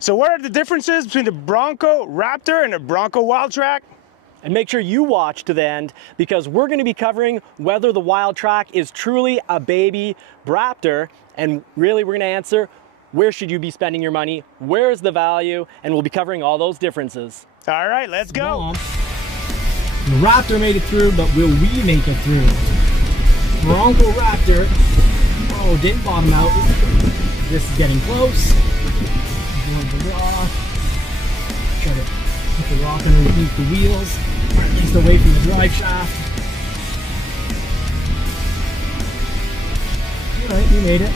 So what are the differences between the Bronco Raptor and the Bronco Wildtrak? And make sure you watch to the end, because we're going to be covering whether the Wildtrak is truly a baby Raptor, and really we're going to answer where should you be spending your money, where is the value, and we'll be covering all those differences. All right, let's go. The Raptor made it through, but will we make it through? Bronco Raptor, oh, didn't bottom out. This is getting close. Going to rock. Try to put the rock underneath the wheels, or at least away from the drive shaft. Alright, we made it.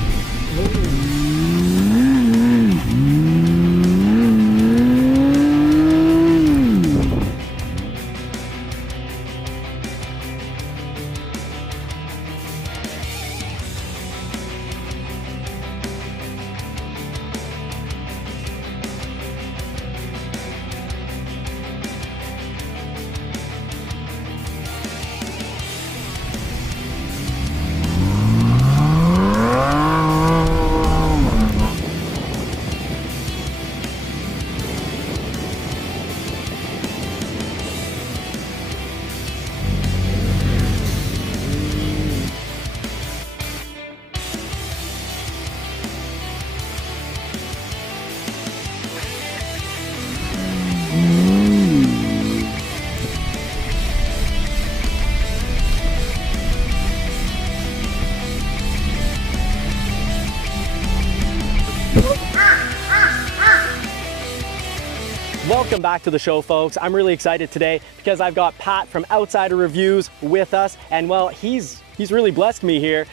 Welcome back to the show, folks. I'm really excited today because I've got Pat from Outsider Reviews with us, and well, he's really blessed me here.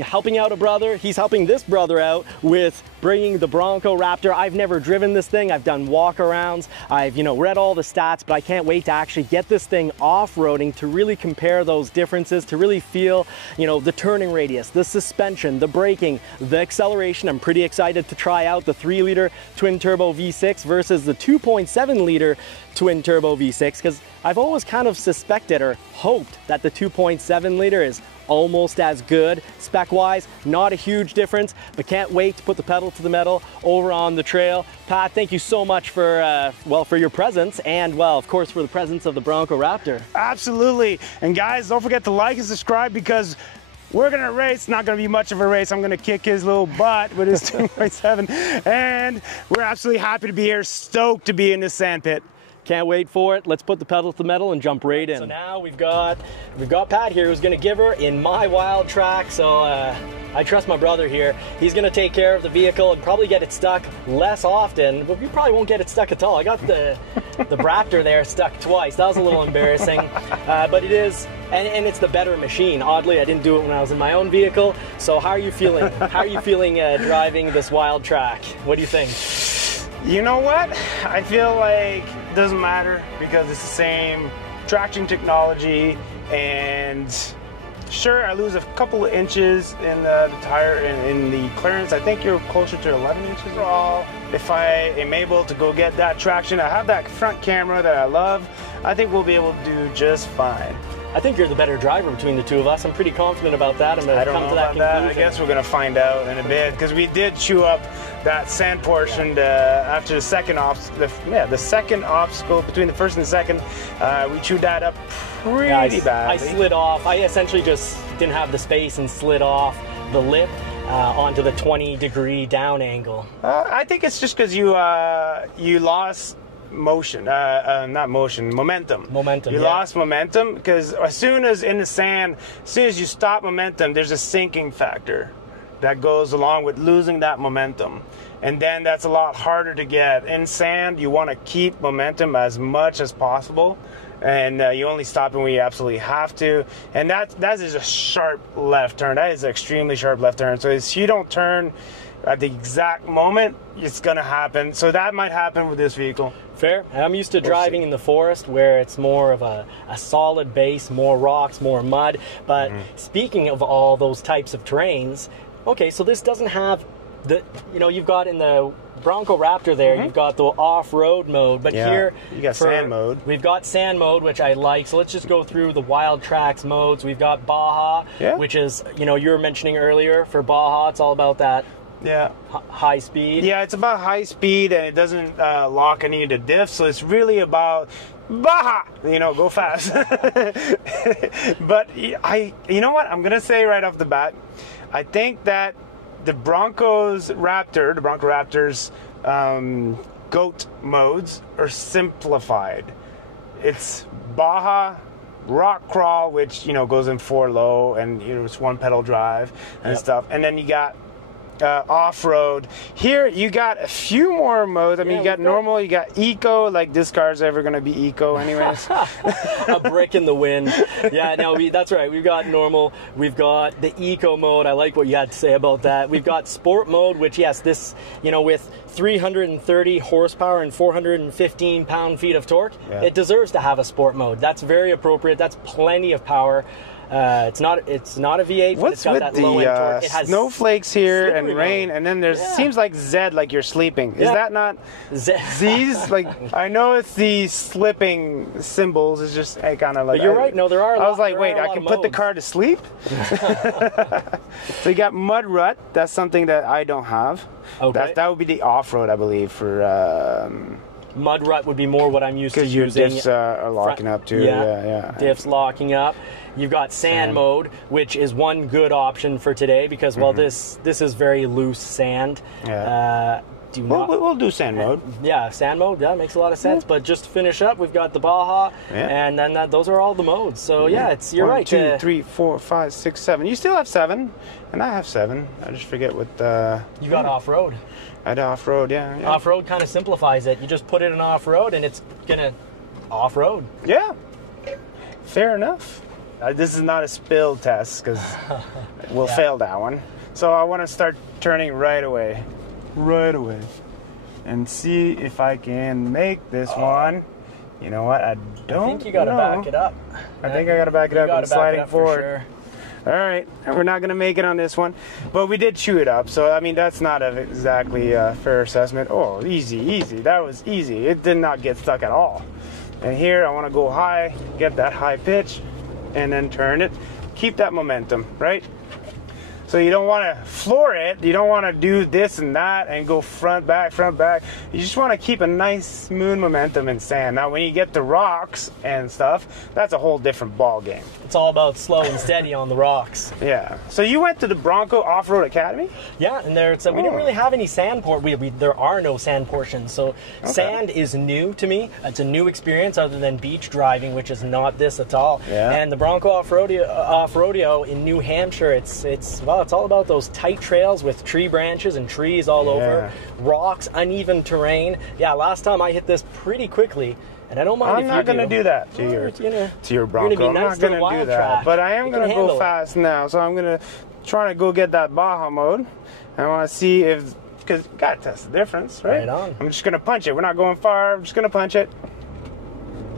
Helping out a brother, he's helping this brother out with bringing the Bronco Raptor. I've never driven this thing. I've done walk-arounds. I've, read all the stats, but I can't wait to actually get this thing off-roading to really compare those differences, to really feel, the turning radius, the suspension, the braking, the acceleration. I'm pretty excited to try out the 3-liter twin-turbo V6 versus the 2.7-liter twin-turbo V6, because I've always kind of suspected or hoped that the 2.7-liter is almost as good spec-wise. Not a huge difference, but can't wait to put the pedal to the metal over on the trail. Pat, thank you so much for for your presence, and well, of course, for the presence of the Bronco Raptor. Absolutely. And guys, don't forget to like and subscribe, because we're gonna race. Not gonna be much of a race. I'm gonna kick his little butt with his 2.7, and we're absolutely happy to be here, stoked to be in this sand pit. Can't wait for it. Let's put the pedal to the metal and jump right in. So now we've got Pat here, who's gonna give her in my Wildtrak. So I trust my brother here. He's gonna take care of the vehicle and probably get it stuck less often, but we probably won't get it stuck at all. I got the Raptor there stuck twice. That was a little embarrassing, but it is, and it's the better machine. Oddly, I didn't do it when I was in my own vehicle. So how are you feeling? How are you feeling driving this Wildtrak? What do you think? You know what? I feel like it doesn't matter, because it's the same traction technology, and sure, I lose a couple of inches in the tire and in the clearance. I think you're closer to 11 inches overall. If I am able to go get that traction, I have that front camera that I love, I think we'll be able to do just fine. I think you're the better driver between the two of us. I'm pretty confident about that. I'm going to come to that I conclusion. guess we're going to find out in a bit, because we did chew up that sand portion after the second the second obstacle between the first and the second. We chewed that up pretty badly. I slid off. I essentially just didn't have the space and slid off the lip onto the 20-degree down angle. I think it's just because you lost momentum. You lost momentum, because as soon as in the sand, as soon as you stop momentum, there's a sinking factor that goes along with losing that momentum, and then that's a lot harder to get. In sand, you want to keep momentum as much as possible, and you only stop when you absolutely have to, and that is a sharp left turn. That is an extremely sharp left turn. So if you don't turn at the exact moment, it's gonna happen. So that might happen with this vehicle. Fair. I'm used to driving in the forest, where it's more of a solid base, more rocks, more mud. But speaking of all those types of terrains, okay, so this doesn't have the, you've got in the Bronco Raptor there, you've got the off-road mode, but here you got sand mode. We've got sand mode, which I like. So let's just go through the Wildtrak's modes. We've got Baja, which is, you were mentioning earlier, for Baja, it's all about that Yeah. High speed. Yeah, it's about high speed, and it doesn't lock any of the diffs, so it's really about Baja, go fast. But you know what? I'm gonna say right off the bat, I think that the Bronco Raptor's GOAT modes are simplified. It's Baja, rock crawl, which goes in 4 low, and it's 1 pedal drive and stuff, and then you got off-road. Here you got a few more modes. I mean, you got normal, you got eco, like this car's ever going to be eco anyways. A brick in the wind. Yeah, no, that's right. We've got normal, we've got the eco mode. I like what you had to say about that. We've got sport mode, which, yes, this, with 330 horsepower and 415 pound-feet of torque, it deserves to have a sport mode. That's very appropriate. That's plenty of power. It's not a V8, but it's got that low end torque. It has snowflakes here and rain, and then there's seems like Z, like you're sleeping. Is that not Z's? Like, I know it's the slipping symbols. It's just kind of like. But you're right. No, there are. I was like, wait, I can put the car to sleep. So you got mud rut. That's something that I don't have. Okay. That would be the off-road, I believe, for. Mud rut would be more what I'm used to using. Because your diffs are locking up too. Yeah. Diffs locking up. You've got sand mode, which is one good option for today because, well, this is very loose sand. Yeah. We'll do sand mode. Yeah, sand mode. Yeah, makes a lot of sense. But just to finish up, we've got the Baja, and then those are all the modes. So you're right. 1, 2, 3, 4, 5, 6, 7. You still have 7, and I have 7. I just forget what. You got off road. I had off road. Yeah. Off road kind of simplifies it. You just put it in off road, and it's gonna off road. Yeah. Fair enough. This is not a spill test because we'll fail that one. So I want to start turning right away, and see if I can make this one. You know what? I think you got to back it up. I think I got to back it up. I'm sliding forward. Sure. All right, and we're not going to make it on this one, but we did chew it up. So I mean, that's not exactly a fair assessment. Oh, easy. That was easy. It did not get stuck at all. And here I want to go high, get that high pitch, and then turn it. Keep that momentum, right? So you don't want to floor it. You don't want to do this and that and go front, back. You just want to keep a nice, smooth momentum in sand. Now, when you get the rocks and stuff, that's a whole different ball game. It's all about slow and steady on the rocks. Yeah. So you went to the Bronco Off-Road Academy? Yeah, and we didn't really have any sand there are no sand portions. So sand is new to me. It's a new experience other than beach driving, which is not this at all. Yeah. And the Bronco Off-Rodeo in New Hampshire, it's all about those tight trails with tree branches and trees all over, rocks, uneven terrain. Yeah, last time I hit this pretty quickly, and I don't mind. I'm not going to do that to your Bronco. I'm not going to do that, but I am going to go fast now. So I'm going to try to go get that Baja mode. I want to see because you got to test the difference, right? Right on. I'm just going to punch it. We're not going far. I'm just going to punch it.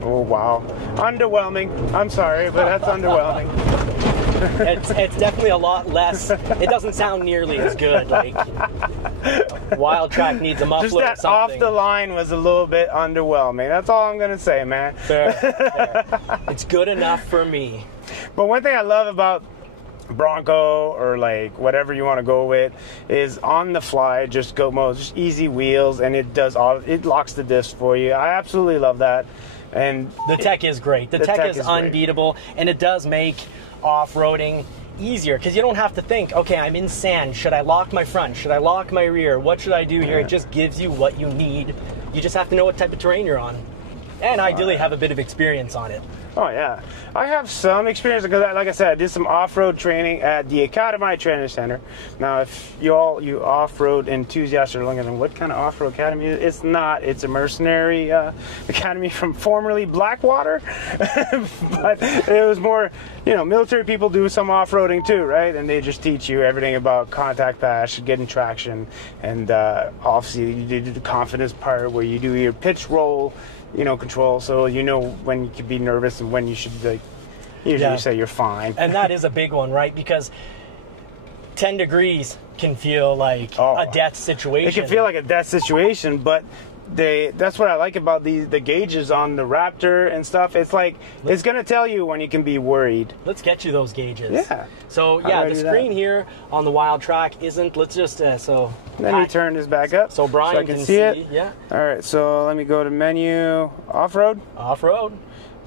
Oh wow, underwhelming. I'm sorry, but that's underwhelming. It's definitely a lot less. It doesn't sound nearly as good. Like Wildtrak needs a muffler. Just that or something. Off the line was a little bit underwhelming. That's all I'm gonna say, man. Fair. It's good enough for me. But one thing I love about Bronco or like whatever you want to go with is on the fly, just go mode, just easy wheels, and it locks the diffs for you. I absolutely love that. And the tech is great. The tech is unbeatable, and it does make off-roading easier because you don't have to think, okay, I'm in sand, should I lock my front, should I lock my rear, what should I do here? It just gives you what you need. You just have to know what type of terrain you're on, and ideally have a bit of experience on it. Oh yeah, I have some experience because, like I said, I did some off-road training at the Academy Training Center. Now, if you off-road enthusiasts are looking at what kind of off-road academy, it's not. It's a mercenary academy from formerly Blackwater, but it was more, military people do some off-roading too, right? And they just teach you everything about contact pass, getting traction, and obviously you do the confidence part where you do your pitch roll. Control, so when you could be nervous and when you should usually say you're fine. And that is a big one, right? Because 10 degrees can feel like a death situation. It can feel like a death situation, but that's what I like about the gauges on the Raptor and stuff. It's like it's gonna tell you when you can be worried. Let's get you those gauges. Yeah. So yeah, the screen here on the Wildtrak isn't. Let's just so. Then you turn this back up so Brian so I can see it. Yeah. All right. So let me go to menu, off-road. Off-road.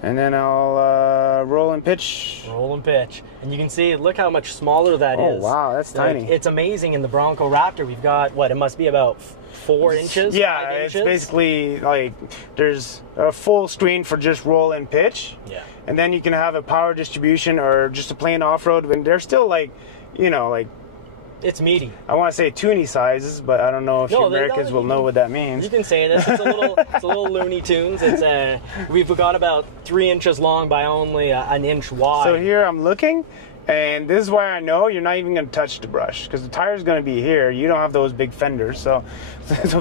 And then I'll roll and pitch. Roll and pitch. And you can see, look how much smaller that is. Oh, wow, that's tiny. It's amazing. In the Bronco Raptor, we've got, what, it must be about 4 inches? Yeah, 5 it's inches? basically like there's a full screen for just roll and pitch. Yeah. And then you can have a power distribution or just a plain off-road. And they're still like, you know, like... It's meaty. I want to say toonie sizes, but I don't know if you Americans will know what that means. You can say this. It's a little Looney Tunes. It's we've got about 3 inches long by only an inch wide. So here I'm looking, and this is why I know you're not even going to touch the brush because the tire's going to be here. You don't have those big fenders, so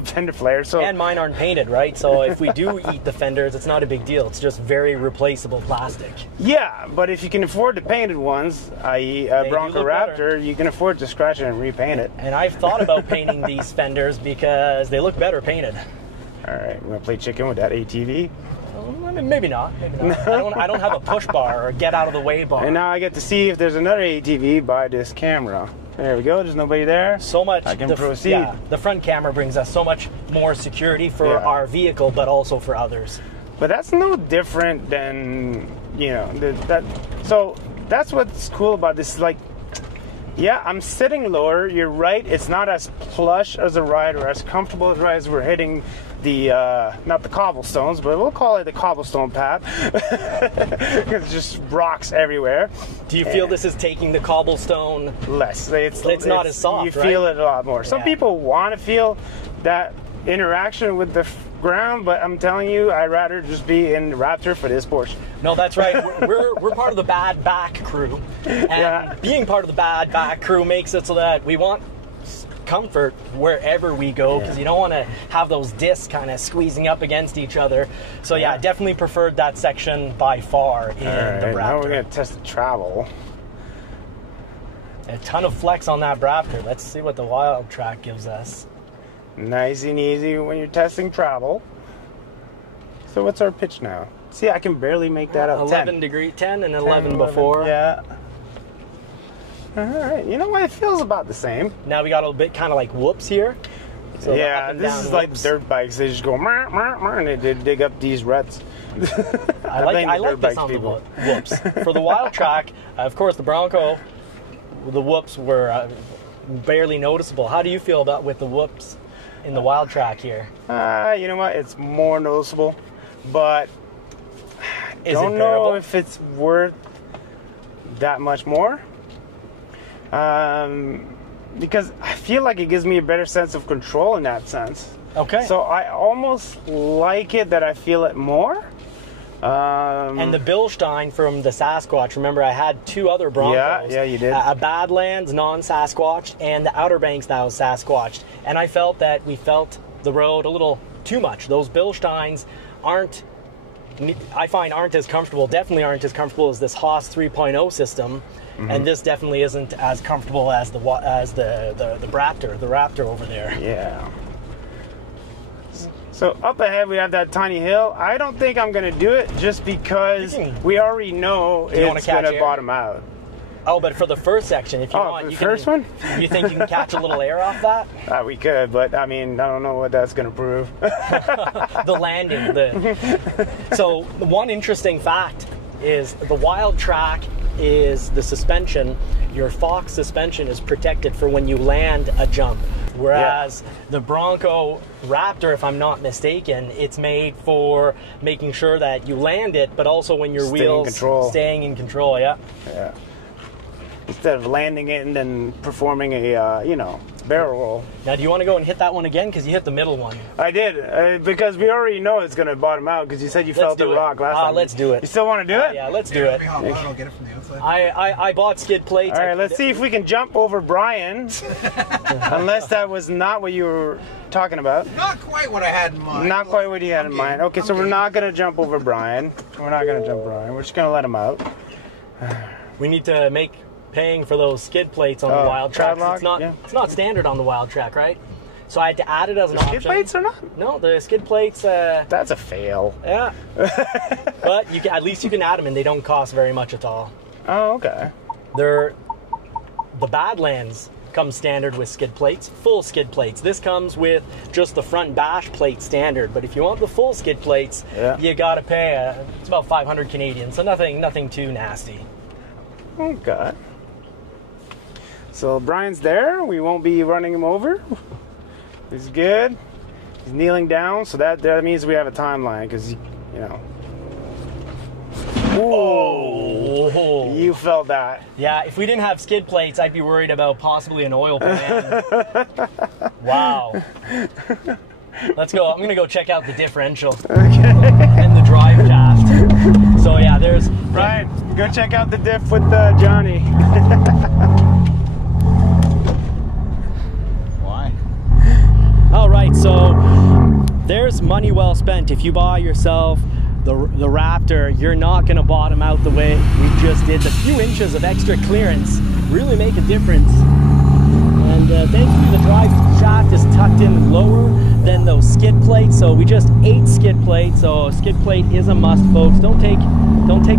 fender flares. So and mine aren't painted, right? So if we do eat the fenders, it's not a big deal. It's just very replaceable plastic. Yeah, but if you can afford the painted ones, i.e. Bronco Raptor, you can afford to scratch it and repaint it. And I've thought about painting these fenders because they look better painted. All right, we're going to play chicken with that ATV. Maybe not. Maybe not. I don't have a push bar or a get out of the way bar. And now I get to see if there's another ATV by this camera. There we go. There's nobody there. So much. I can proceed. Yeah, the front camera brings us so much more security for our vehicle, but also for others. But that's no different than, you know, so that's what's cool about this. Like, yeah, I'm sitting lower. You're right. It's not as plush as a ride or as comfortable as a ride as we're hitting the, not the cobblestones, but we'll call it the cobblestone path. It's just rocks everywhere. Do you feel this is taking the cobblestone less? It's not as soft, You feel it a lot more. Some people want to feel that interaction with the ground, but I'm telling you, I'd rather just be in the Raptor for this portion. No, that's right. We're part of the bad back crew, and being part of the bad back crew makes it so that we want comfort wherever we go, because you don't want to have those discs kind of squeezing up against each other. So yeah, definitely preferred that section by far in the Raptor. Now we're going to test the travel. A ton of flex on that Raptor. Let's see what the Wildtrak gives us. Nice and easy when you're testing travel. So what's our pitch now? See, I can barely make that up. 10 and 11 before. Yeah. All right. You know what? It feels about the same. Now we got a bit kind of like whoops here. So yeah, this is like dirt bikes. They just go and they dig up these ruts. I like this on the whoops. For the Wildtrak, of course, the Bronco, the whoops were barely noticeable. How do you feel about with the whoops in the Wildtrak here? You know what? It's more noticeable, but I don't know if it's worth that much more. Because I feel like it gives me a better sense of control in that sense. Okay. So I almost like it that I feel it more. And the Bilstein from the Sasquatch, remember I had 2 other Broncos. Yeah, you did. A Badlands non-Sasquatch and the Outer Banks that was Sasquatched. And I felt that we felt the road a little too much. Those Bilsteins aren't as comfortable, definitely aren't as comfortable as this Haas 3.0 system. And this definitely isn't as comfortable as the Raptor over there. Yeah. So up ahead we have that tiny hill. I don't think I'm going to do it just because we already know it's going to bottom out. Oh, but for the first section, if you want, the first one? You think you can catch a little air off that? We could, but I mean, I don't know what that's going to prove. The landing. So one interesting fact is the Wildtrak is the suspension. Your Fox suspension is protected for when you land a jump, whereas the Bronco Raptor, if I'm not mistaken, it's made for making sure that you land it, but also when your wheels staying in control. Yeah. Instead of landing it and then performing a barrel roll. Now, do you want to go and hit that one again? Because you hit the middle one. I did, because we already know it's going to bottom out, because you said you felt the rock last time. Let's do it. You still want to do it? Yeah, let's do it. I'll get it from the outside. I bought skid plates. All right, let's see if we can jump over Brian, unless that was not what you were talking about. Not quite what I had in mind. Not quite what you had in mind. Okay, so we're not going to jump over Brian. We're not going to jump Brian. We're just going to let him out. We need to paying for those skid plates on the Wildtrak. It's not standard on the Wildtrak, right? So I had to add it as an option. Skid plates or not? No, the skid plates. That's a fail. Yeah. But at least you can add them, and they don't cost very much at all. Oh, okay. The Badlands comes standard with skid plates, full skid plates. This comes with just the front bash plate standard, but if you want the full skid plates, you gotta pay, it's about 500 Canadian, so nothing too nasty. Okay. So Brian's there, we won't be running him over. He's good. He's kneeling down, so that means we have a timeline, because, you know. Oh, you felt that. Yeah, if we didn't have skid plates, I'd be worried about possibly an oil pan. Wow. Let's go. I'm going to go check out the differential and the drive shaft. So yeah, there's... Brian, go check out the diff with Johnny. Why? All right, so there's money well spent. If you buy yourself the Raptor, you're not going to bottom out the way we just did. The few inches of extra clearance really make a difference. And thankfully the drive shaft is tucked in lower than those skid plates, so we just 8 skid plates, so skid plate is a must, folks. Don't take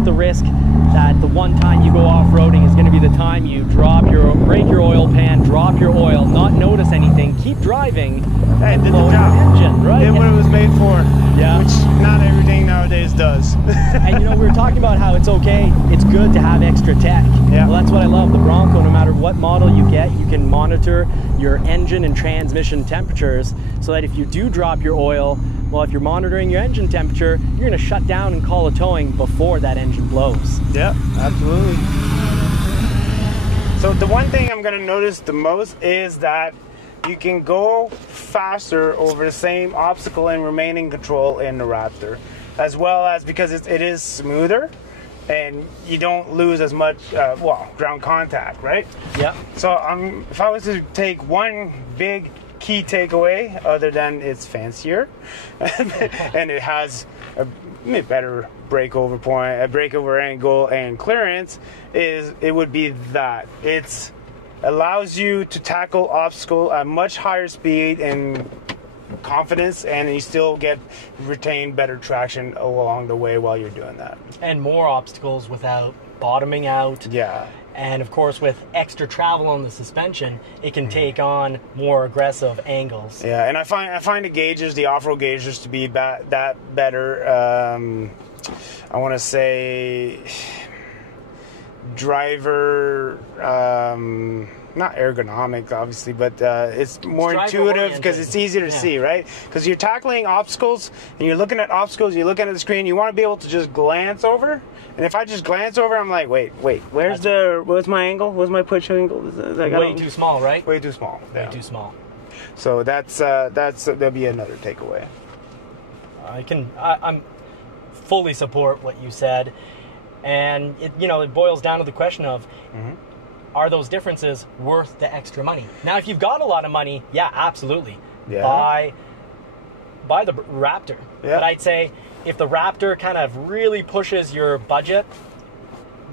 the risk that the one time you go off-roading is going to be the time you break your oil pan, drop your oil, not notice anything, keep driving. Hey, it did the job. Engine, right? Did what it was made for. Yeah. Which not everything nowadays does. And you know, we were talking about how it's okay, it's good to have extra tech. Yeah. Well, that's what I love. The Bronco, no matter what model you get, you can monitor your engine and transmission temperatures, so that if you do drop your oil, well, if you're monitoring your engine temperature, you're going to shut down and call a towing before that engine blows. Yeah, absolutely. So the one thing I'm going to notice the most is that you can go faster over the same obstacle and remain in control in the Raptor, as well as because it is smoother and you don't lose as much ground contact, right? Yeah. So if I was to take one big key takeaway, other than it's fancier and it has a better breakover point, a breakover angle and clearance, it would be that it's allows you to tackle obstacle at much higher speed and confidence, and you still retain better traction along the way while you're doing that. And more obstacles without bottoming out. Yeah. And of course, with extra travel on the suspension, it can take on more aggressive angles. Yeah, and I find the off-road gauges to be that better. I want to say driver, not ergonomic, obviously, but it's more intuitive because it's easier to see, right? Because you're tackling obstacles and you're looking at obstacles, you're looking at the screen, you want to be able to just glance over. And if I just glance over, I'm like, wait, what's my angle? What's my push angle? Way too small, right? Way too small. Way too small. So that'll be another takeaway. I'm fully support what you said, and it boils down to the question of, are those differences worth the extra money? Now, if you've got a lot of money, yeah, absolutely. Yeah. Buy the Raptor. Yeah. But I'd say if the Raptor kind of really pushes your budget,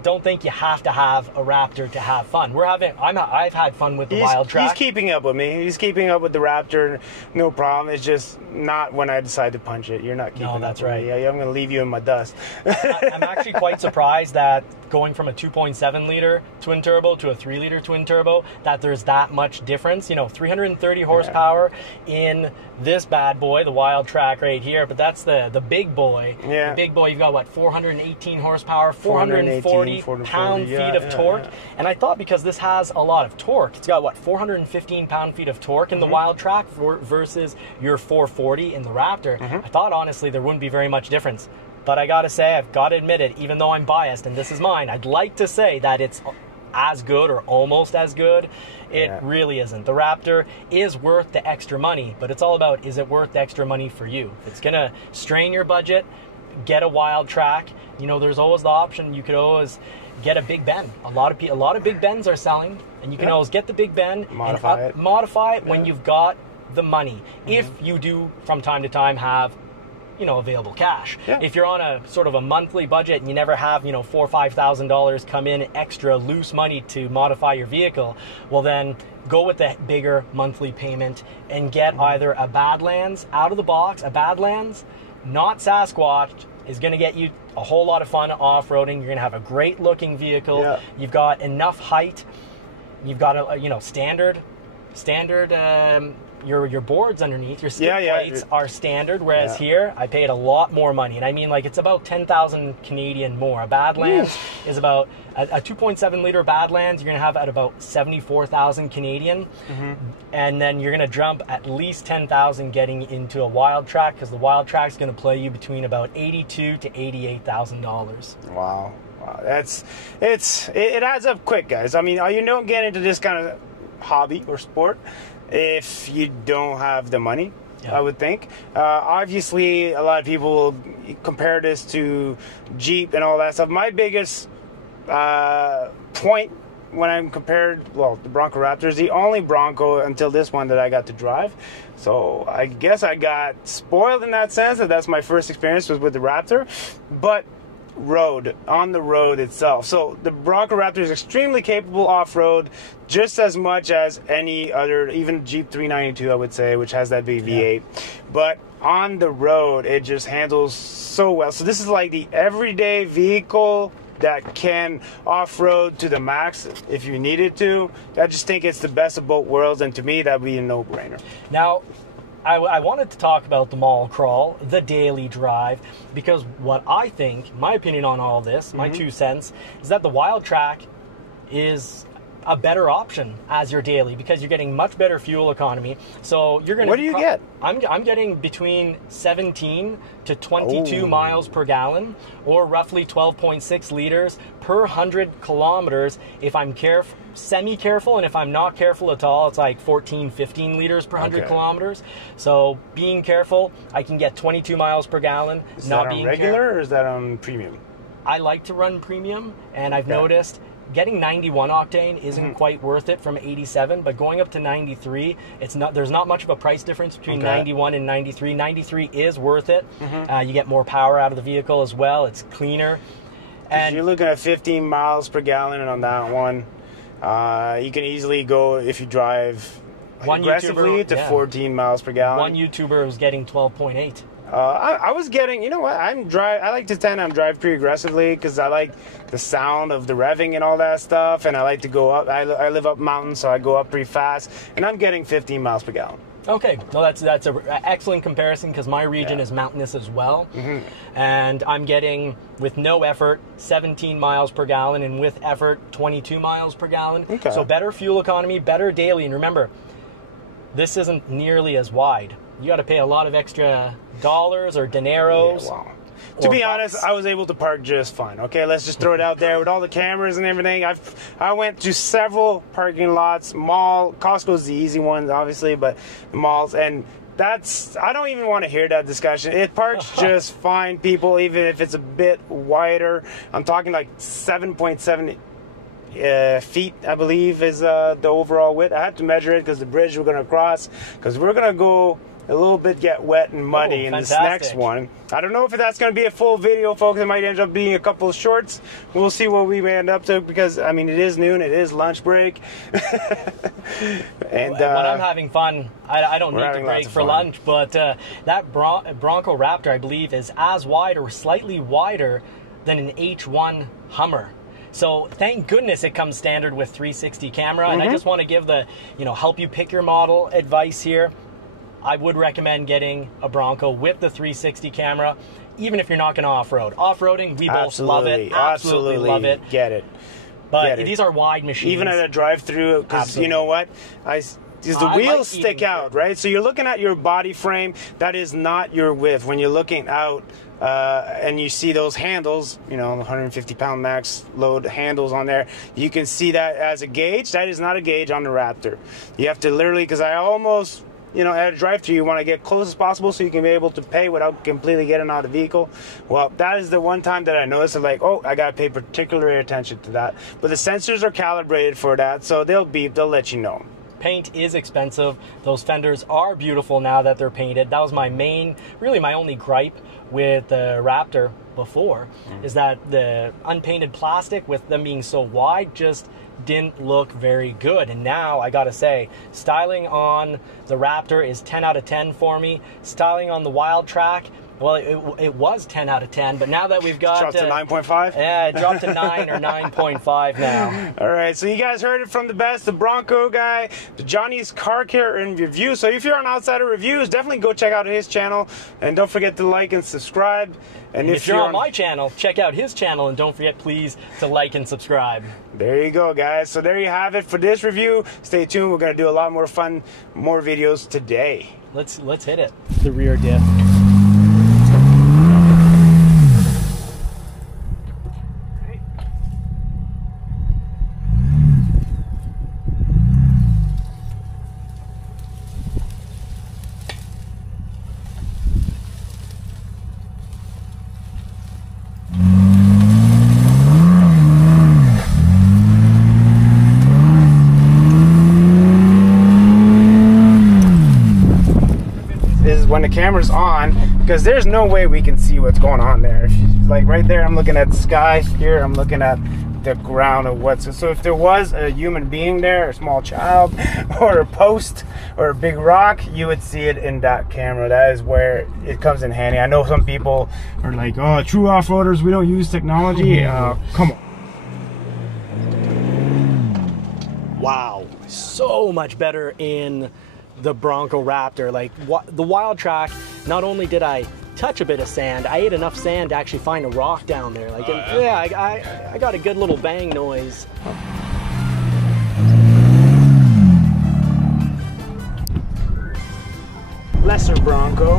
don't think you have to have a Raptor to have fun. I've had fun with the Wildtrak. He's keeping up with me. He's keeping up with the Raptor, no problem. It's just not when I decide to punch it. You're not keeping up. No, that's with right. me. Yeah, I'm going to leave you in my dust. I'm actually quite surprised that going from a 2.7 liter twin turbo to a 3 liter twin turbo, that there's that much difference. 330 horsepower in this bad boy, the Wildtrak right here, but that's the big boy. Yeah. The big boy, you've got 418 horsepower, 440 pound-feet of torque. Yeah. And I thought because this has a lot of torque, it's got 415 pound-feet of torque in the Wildtrak versus your 440 in the Raptor. I thought honestly there wouldn't be very much difference. But I gotta say, I've gotta admit it, even though I'm biased and this is mine, I'd like to say that it's as good or almost as good. It really isn't. The Raptor is worth the extra money, but it's all about, is it worth the extra money for you? If it's gonna strain your budget, get a Wildtrak. There's always the option, you could always get a Big Ben. A lot of Big Bens are selling, and you can always get the Big Ben and modify it when you've got the money. If you do, from time to time, have available cash. Yeah. If you're on a sort of a monthly budget and you never have, $4,000 or $5,000 come in extra loose money to modify your vehicle, well then go with the bigger monthly payment and get either a Badlands out of the box. A Badlands, not Sasquatch, is going to get you a whole lot of fun off-roading. You're going to have a great looking vehicle. Yeah. You've got enough height. You've got a standard your boards underneath, your skid plates are standard, whereas here I paid a lot more money, and I mean, like, it's about 10,000 Canadian more. A Badlands is about a 2.7 liter Badlands. You're gonna have at about 74,000 Canadian, and then you're gonna jump at least 10,000 getting into a Wildtrak, because the Wildtrak is gonna play you between about $82,000 to $88,000. Wow. It adds up quick, guys. I mean, you don't get into this kind of hobby or sport if you don't have the money, I would think. Obviously, a lot of people will compare this to Jeep and all that stuff. My biggest point when I'm compared, the Bronco Raptor is the only Bronco until this one that I got to drive. So I guess I got spoiled in that sense, that's my first experience was with the Raptor. But on the road itself. So the Bronco Raptor is extremely capable off-road, just as much as any other, even Jeep 392, I would say, which has that big V8. But on the road, it just handles so well. So this is like the everyday vehicle that can off-road to the max if you needed to. I just think it's the best of both worlds, and to me, that would be a no-brainer. Now, I wanted to talk about the mall crawl, the daily drive, because what I think, my opinion on all this, my 2 cents, is that the Wildtrak is a better option as your daily, because you're getting much better fuel economy. So you're going to... What do you get? I'm getting between 17 to 22 miles per gallon, or roughly 12.6 liters per 100 kilometers if I'm semi-careful, and if I'm not careful at all, it's like 14, 15 liters per 100 kilometers. So being careful, I can get 22 miles per gallon. Is that on regular or is that on premium? I like to run premium, and I've noticed getting 91 octane isn't quite worth it from 87, but going up to 93, there's not much of a price difference between 91 and 93. 93 is worth it. You get more power out of the vehicle as well. It's cleaner. And you're looking at 15 miles per gallon on that one. You can easily go, if you drive aggressively, to 14 miles per gallon. One YouTuber was getting 12.8. I was getting, you know what, I like to tend to drive pretty aggressively because I like the sound of the revving and all that stuff, and I like to go up. I live up mountains, so I go up pretty fast, and I'm getting 15 miles per gallon. Okay, no, that's an excellent comparison, because my region is mountainous as well, and I'm getting, with no effort, 17 miles per gallon, and with effort, 22 miles per gallon. So better fuel economy, better daily, and remember, this isn't nearly as wide. You got to pay a lot of extra dollars or dineros. Yeah, wow. To be honest, I was able to park just fine. Okay, let's just throw it out there with all the cameras and everything. I went to several parking lots, mall. Costco's the easy one, obviously, but the malls, and I don't even want to hear that discussion. It parks just fine, people, even if it's a bit wider. I'm talking like 7.7 feet, I believe, is the overall width. I had to measure it because the bridge we're going to cross, because we're going to go a little bit get wet and muddy in this next one. I don't know if that's going to be a full video, folks. It might end up being a couple of shorts. We'll see what we may end up to, because, I mean, it is noon. It is lunch break. And when I'm having fun, I don't need to break for lunch, but that Bronco Raptor, I believe, is as wide or slightly wider than an H1 Hummer. So thank goodness it comes standard with 360 camera. And I just want to give the, help you pick your model advice here. I would recommend getting a Bronco with the 360 camera, even if you're not going to off-road. Off-roading, we both love it. Absolutely love it. Get it. But these are wide machines. Even at a drive-through, because you know what? The wheels stick out, right? So you're looking at your body frame. That is not your width. When you're looking out and you see those handles, 150-pound max load handles on there, you can see that as a gauge. That is not a gauge on the Raptor. You have to literally, because I almost... at a drive-thru, you want to get close as possible so you can be able to pay without completely getting out of the vehicle. Well, that is the one time that I noticed, like, oh, I got to pay particular attention to that. But the sensors are calibrated for that, so they'll beep, they'll let you know. paint is expensive. Those fenders are beautiful now that they're painted. That was my main, really my only gripe with the Raptor before, is that the unpainted plastic, with them being so wide, just didn't look very good. And now I gotta say, styling on the Raptor is 10 out of 10 for me. Styling on the Wildtrak, well, it was 10 out of 10, but now that we've got... Dropped to 9.5? Yeah, it dropped to 9 or 9.5 now. All right, so you guys heard it from the best, the Bronco guy, the Johnny's Car Care and Review. So if you're on Outsider Reviews, definitely go check out his channel. And don't forget to like and subscribe. And if you're on my channel, check out his channel. And don't forget, please, to like and subscribe. There you go, guys. So there you have it for this review. Stay tuned. We're going to do a lot more fun, more videos today. Let's hit it. The rear diff. When the camera's on, because there's no way we can see what's going on there. Like right there, I'm looking at the sky. Here, I'm looking at the ground of what's. So if there was a human being there, a small child, or a post, or a big rock, you would see it in that camera. That is where it comes in handy. I know some people are like, "Oh, true off-roaders, we don't use technology." Come on. Wow, so much better in the Bronco Raptor. Like the Wildtrak, not only did I touch a bit of sand, I ate enough sand to actually find a rock down there. Like, I got a good little bang noise. Lesser Bronco.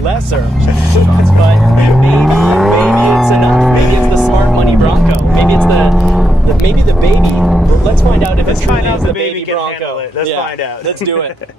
Lesser. But maybe it's enough. Maybe it's the smart money Bronco. Maybe it's the baby. Let's find out if it's the baby Bronco. Let's find out. Let's do it.